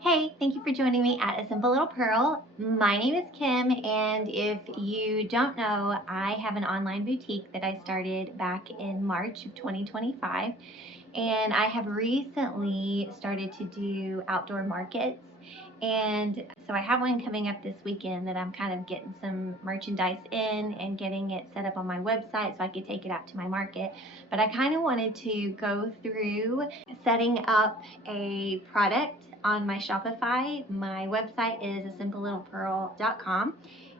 Hey, thank you for joining me at A Simple Little Pearl. My name is Kim, and if you don't know, I have an online boutique that I started back in March of 2025, and I have recently started to do outdoor markets. And so I have one coming up this weekend that I'm kind of getting some merchandise in and getting it set up on my website so I could take it out to my market. But I kind of wanted to go through setting up a product on my Shopify. My website is asimpleLittlePearl.com.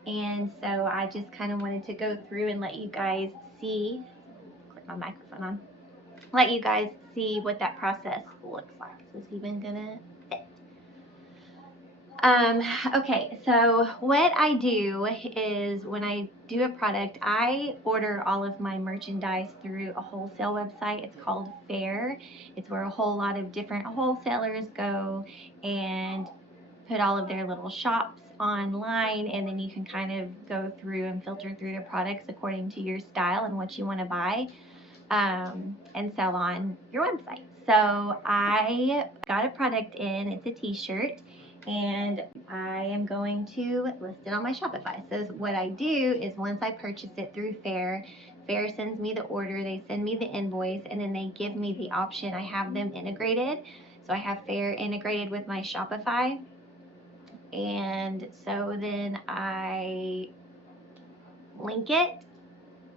And so I just kind of wanted to go through and let you guys see, click my microphone on, let you guys see what that process looks like. Is this even gonna fit? Okay, so what I do is when I do a product, I order all of my merchandise through a wholesale website. It's called Fair. It's where a whole lot of different wholesalers go and put all of their little shops online, and then you can kind of go through and filter through their products according to your style and what you want to buy and sell on your website. So I got a product in, it's a t-shirt, and I am going to list it on my Shopify. So what I do is once I purchase it through Fair sends me the order, they send me the invoice, and then they give me the option. I have them integrated. So I have Fair integrated with my Shopify. And so then I link it,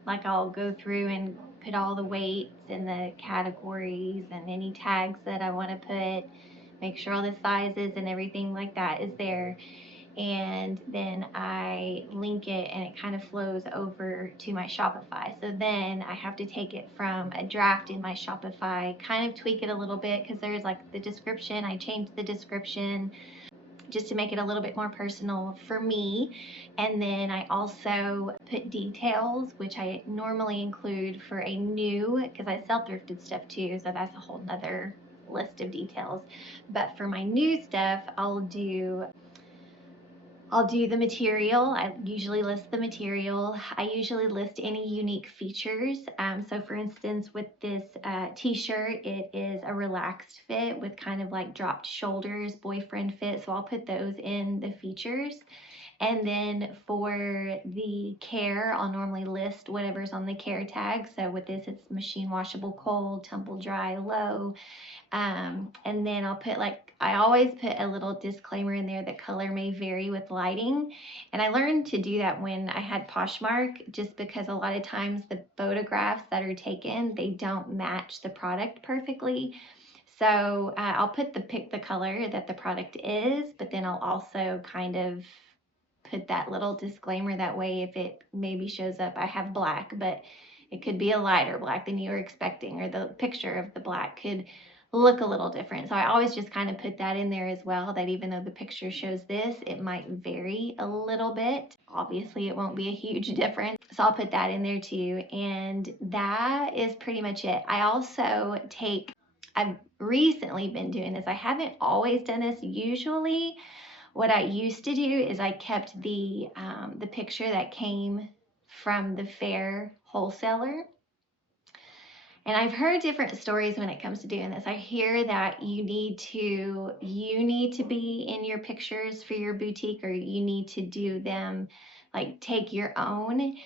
like I'll go through and put all the weights and the categories and any tags that I want to put, make sure all the sizes and everything like that is there. And then I link it and it kind of flows over to my Shopify. So then I have to take it from a draft in my Shopify, kind of tweak it a little bit because there's like the description. I changed the description just to make it a little bit more personal for me. And then I also put details, which I normally include for a new, because I sell thrifted stuff too, so that's a whole nother list of details. But for my new stuff, I'll do the material. I usually list the material. I usually list any unique features. So for instance, with this t-shirt, it is a relaxed fit with kind of like dropped shoulders, boyfriend fit. So I'll put those in the features. And then for the care, I'll normally list whatever's on the care tag. So with this, it's machine washable cold, tumble dry low. And then I'll put I always put a little disclaimer in there that color may vary with lighting. And I learned to do that when I had Poshmark, just because a lot of times the photographs that are taken, they don't match the product perfectly. So I'll put pick the color that the product is, but then I'll also kind of put that little disclaimer that way if it maybe shows up. I have black, but it could be a lighter black than you were expecting, or the picture of the black could look a little different. So I always just kind of put that in there as well, that even though the picture shows this, it might vary a little bit. Obviously, it won't be a huge difference. So I'll put that in there too. And that is pretty much it. I've recently been doing this. I haven't always done this. Usually what I used to do is I kept the picture that came from the Fair wholesaler. And I've heard different stories when it comes to doing this. I hear that you need to be in your pictures for your boutique, or you need to do them like take your own,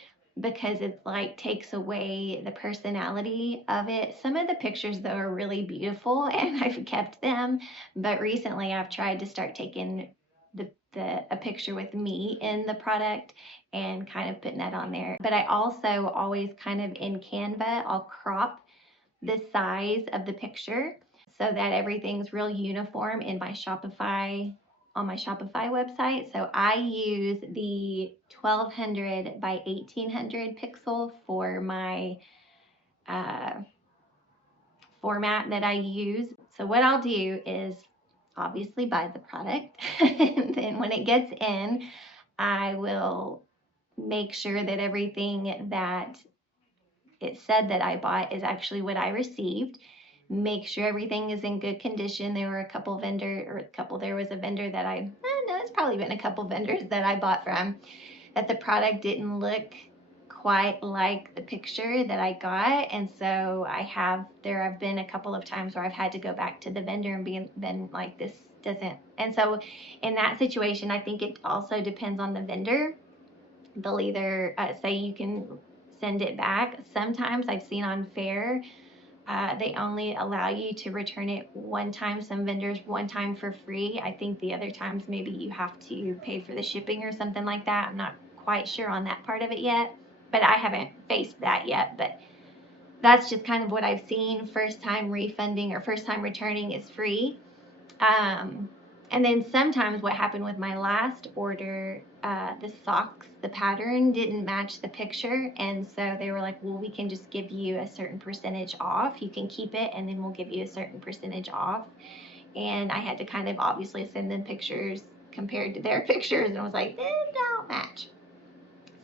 because it's like takes away the personality of it. Some of the pictures though are really beautiful and I've kept them, but recently I've tried to start taking a picture with me in the product and kind of putting that on there. But I also always kind of in Canva, I'll crop the size of the picture so that everything's real uniform in my Shopify, on my Shopify website. So I use the 1200 by 1800 pixel for my format that I use. So what I'll do is obviously buy the product and then when it gets in, I will make sure that everything that it said that I bought is actually what I received. Make sure everything is in good condition. There was a vendor that I don't know, it's probably been a couple vendors that I bought from, that the product didn't look quite like the picture that I got. And so there have been a couple of times where I've had to go back to the vendor and been like, this doesn't. And so in that situation, I think it also depends on the vendor. They'll either say you can send it back. Sometimes I've seen on Fair, they only allow you to return it one time. Some vendors one time for free. I think the other times maybe you have to pay for the shipping or something like that. I'm not quite sure on that part of it yet, but I haven't faced that yet. But that's just kind of what I've seen. First time refunding or first time returning is free. And then sometimes what happened with my last order, the socks, the pattern didn't match the picture. And so they were like, well, we can just give you a certain percentage off. You can keep it, and then we'll give you a certain percentage off. And I had to kind of obviously send them pictures compared to their pictures, and I was like, they don't match.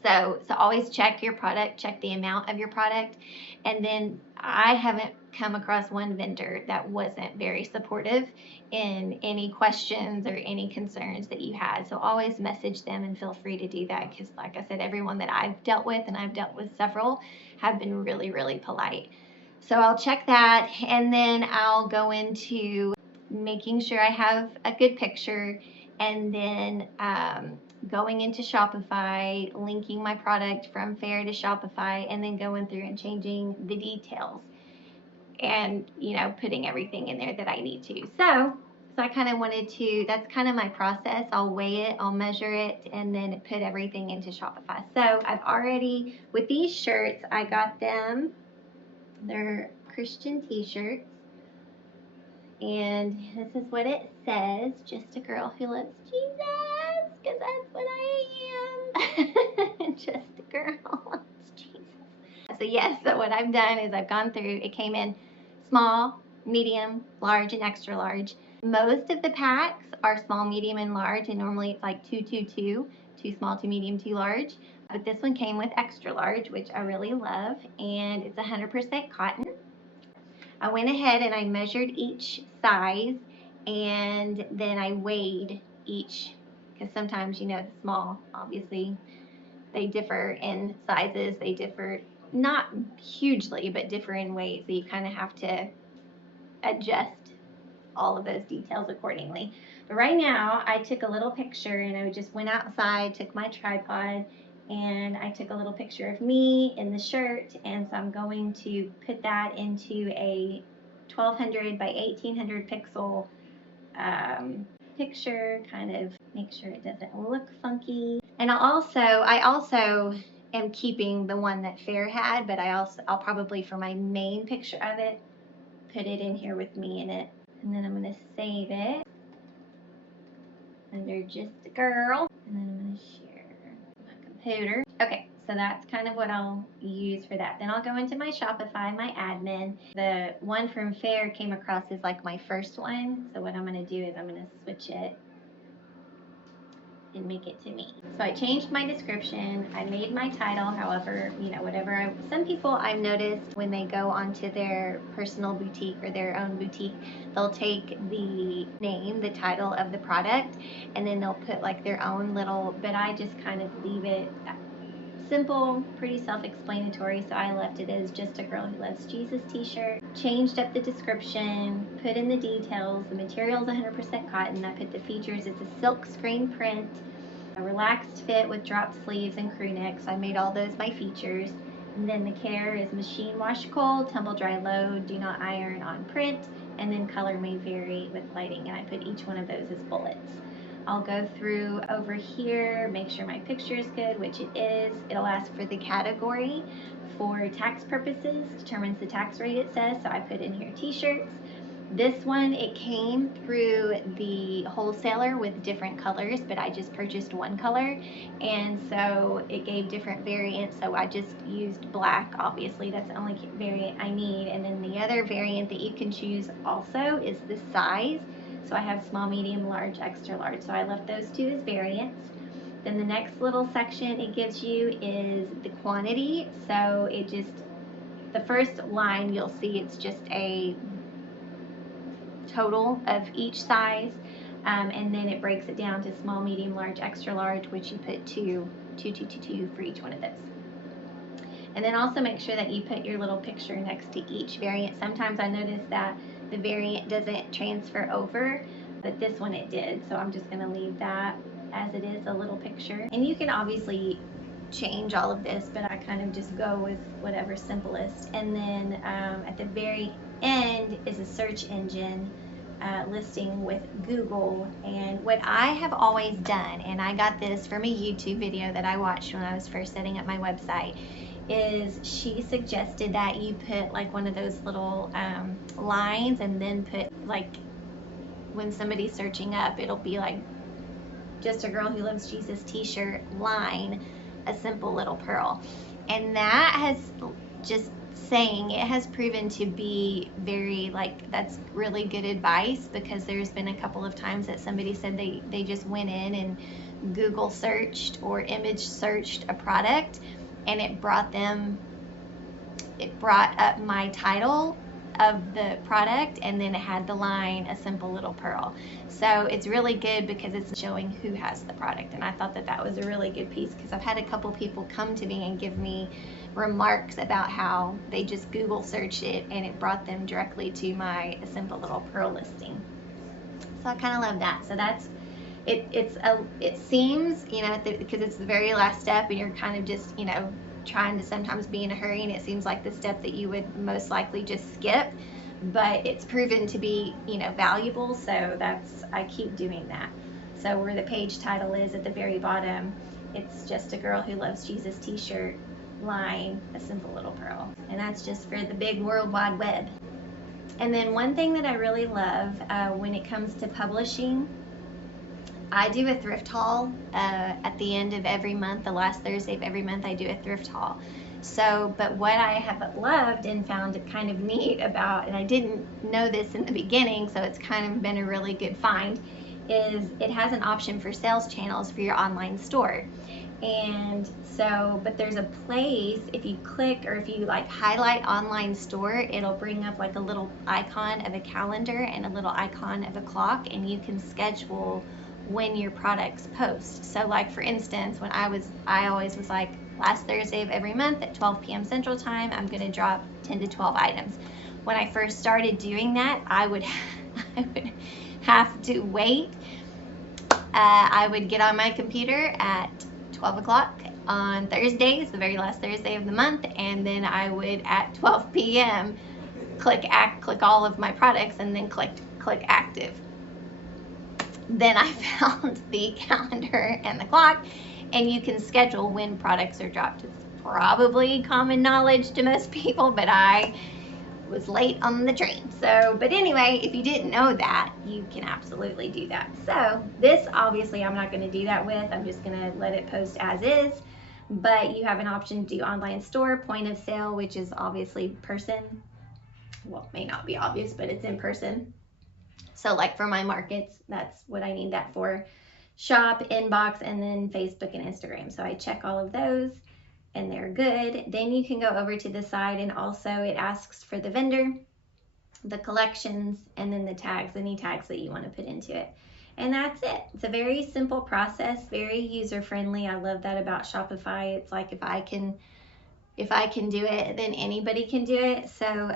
So always check your product, check the amount of your product. And then I haven't come across one vendor that wasn't very supportive in any questions or any concerns that you had. So always message them and feel free to do that, because like I said, everyone that I've dealt with, and I've dealt with several, have been really, really polite. So I'll check that, and then I'll go into making sure I have a good picture, and then going into Shopify, linking my product from Fair to Shopify, and then going through and changing the details and, putting everything in there that I need to. So I kind of wanted to, that's kind of my process. I'll weigh it, I'll measure it, and then put everything into Shopify. So I've already, with these shirts, I got them. They're Christian t-shirts. And this is what it says: just a girl who loves Jesus, because that's what I am. Just a girl who loves Jesus. So yes, so what I've done is I've gone through, it came in small, medium, large, and extra large. Most of the packs are small, medium, and large, and normally it's like 2, 2, 2, 2 small, 2 medium, 2 large. But this one came with extra large, which I really love, and it's 100% cotton. I went ahead and I measured each size, and then I weighed each, because sometimes, the small, obviously, they differ in sizes. They differ not hugely, but differ in weight. So you kind of have to adjust all of those details accordingly. But right now, I took a little picture, and I just went outside, took my tripod, and I took a little picture of me in the shirt. And so I'm going to put that into a 1200 by 1800 pixel picture, kind of make sure it doesn't look funky. And I also am keeping the one that Fair had, but I'll probably, for my main picture of it, put it in here with me in it. And then I'm going to save it under Just a Girl. And then I'm going to share my computer. Okay, so that's kind of what I'll use for that. Then I'll go into my Shopify, my admin. The one from Fair came across as like my first one. So what I'm going to do is I'm going to switch it and make it to me. So I changed my description. I made my title, however, whatever. Some people I've noticed when they go onto their personal boutique or their own boutique, they'll take the name, the title of the product, and then they'll put like their own little, but I just kind of leave it simple, pretty self-explanatory. So I left it as Just a Girl Who Loves Jesus t-shirt. Changed up the description, put in the details. The material is 100% cotton. I put the features. It's a silk screen print, a relaxed fit with drop sleeves and crew neck. So I made all those my features. And then the care is machine wash cold, tumble dry low, do not iron on print, and then color may vary with lighting. And I put each one of those as bullets. I'll go through over here, make sure my picture is good, which it is. It'll ask for the category for tax purposes, determines the tax rate, it says. So I put in here t-shirts. This one, it came through the wholesaler with different colors, but I just purchased one color, and so it gave different variants. So I just used black. Obviously, that's the only variant I need. And then the other variant that you can choose also is the size. So I have small, medium, large, extra large. So I left those two as variants. Then the next little section it gives you is the quantity. So the first line you'll see it's just a total of each size. And then it breaks it down to small, medium, large, extra large, which you put two for each one of those. And then also make sure that you put your little picture next to each variant. Sometimes I notice that the variant doesn't transfer over but this one it did. So I'm just gonna leave that as it is, a little picture. And you can obviously change all of this, but I kind of just go with whatever's simplest. And then at the very end is a search engine listing with Google. And what I have always done, and I got this from a YouTube video that I watched when I was first setting up my website, is she suggested that you put like one of those little lines, and then put like, when somebody's searching up, it'll be like just a girl who loves Jesus t-shirt line, a simple little pearl. And that has just saying, it has proven to be very, like, that's really good advice, because there's been a couple of times that somebody said they just went in and Google searched or image searched a product, and it brought up my title of the product, and then it had the line, a simple little pearl. So it's really good because it's showing who has the product. And I thought that that was a really good piece, because I've had a couple people come to me and give me remarks about how they just Google searched it and it brought them directly to my a simple little pearl listing. So I kind of love that. So that's it. It seems, you know, because it's the very last step, and you're kind of just, you know, trying to sometimes be in a hurry, and it seems like the step that you would most likely just skip, but it's proven to be, you know, valuable. So I keep doing that. So where the page title is at the very bottom, it's just a girl who loves Jesus t-shirt line, a simple little pearl. And that's just for the big world wide web. And then one thing that I really love when it comes to publishing, I do a thrift haul at the end of every month. The last Thursday of every month I do a thrift haul. So, but what I have loved and found it kind of neat about, and I didn't know this in the beginning, so it's kind of been a really good find, is it has an option for sales channels for your online store. And so, but there's a place, if you click, or if you like highlight online store, it'll bring up like a little icon of a calendar and a little icon of a clock, and you can schedule when your products post. So like, for instance, when I always was like, last Thursday of every month at 12 p.m. Central Time, I'm going to drop 10 to 12 items. When I first started doing that, I would have to wait. I would get on my computer at 12 o'clock on Thursdays, the very last Thursday of the month, and then I would at 12 p.m. click all of my products, and then click active. Then I found the calendar and the clock, and you can schedule when products are dropped. It's probably common knowledge to most people, but I was late on the train. So, but anyway, if you didn't know that, you can absolutely do that. So this, obviously, I'm not going to do that with. I'm just going to let it post as is. But you have an option to do online store, point of sale, which is obviously person. Well, it may not be obvious, but it's in person. So like for my markets, that's what I need that for. Shop, inbox, and then Facebook and Instagram. So I check all of those, and they're good. Then you can go over to the side, and also it asks for the vendor, the collections, and then the tags, any tags that you want to put into it. And that's it. It's a very simple process, very user-friendly. I love that about Shopify. It's like, if I can do it, then anybody can do it. So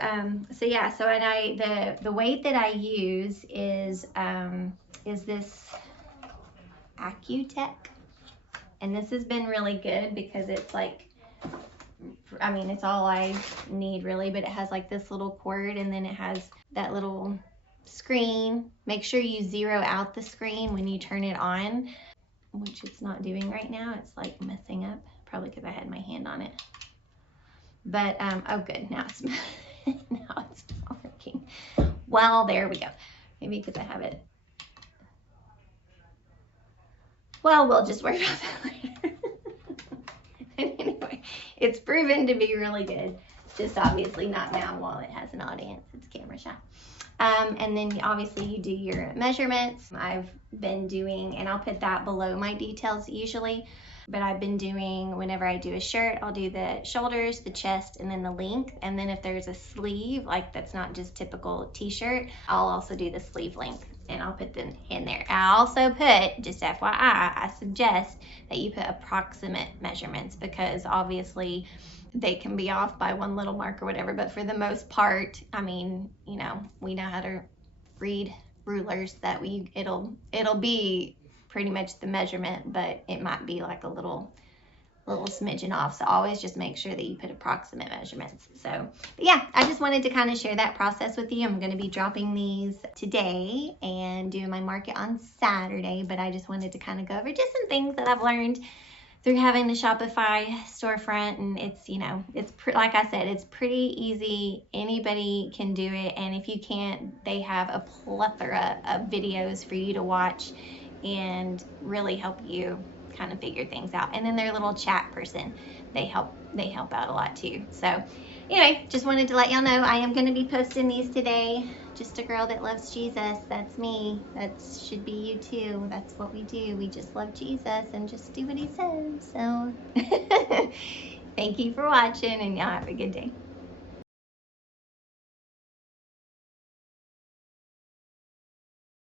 yeah, so, and the weight that I use is this Accutech, and this has been really good because it's like, I mean, it's all I need really, but it has like this little cord, and then it has that little screen. Make sure you zero out the screen when you turn it on, which it's not doing right now. It's like messing up, probably because I had my hand on it. But oh good, now it's now it's not working. Well, there we go. Maybe because I have it. Well, we'll just worry about that later. Anyway, it's proven to be really good. Just obviously not now while it has an audience. It's camera shy. And then obviously you do your measurements. I've been doing, and I'll put that below my details usually, but I've been doing, whenever I do a shirt, I'll do the shoulders, the chest, and then the length. And then if there's a sleeve, like that's not just typical t-shirt, I'll also do the sleeve length, and I'll put them in there. I also put, just FYI, I suggest that you put approximate measurements, because obviously they can be off by one little mark or whatever, but for the most part, I mean, you know, we know how to read rulers that it'll be pretty much the measurement, but it might be like a little smidgen off. So always just make sure that you put approximate measurements. So, but yeah, I just wanted to kind of share that process with you. I'm going to be dropping these today and doing my market on Saturday, but I just wanted to kind of go over just some things that I've learned through having the Shopify storefront. And it's, like I said, it's pretty easy. Anybody can do it. And if you can't, they have a plethora of videos for you to watch and really help you kind of figure things out. And then their little chat person, they help out a lot too. So anyway, just wanted to let y'all know I am going to be posting these today. Just a girl that loves Jesus. That's me. That should be you too. That's what we do. We just love Jesus and just do what he says. So thank you for watching, and y'all have a good day.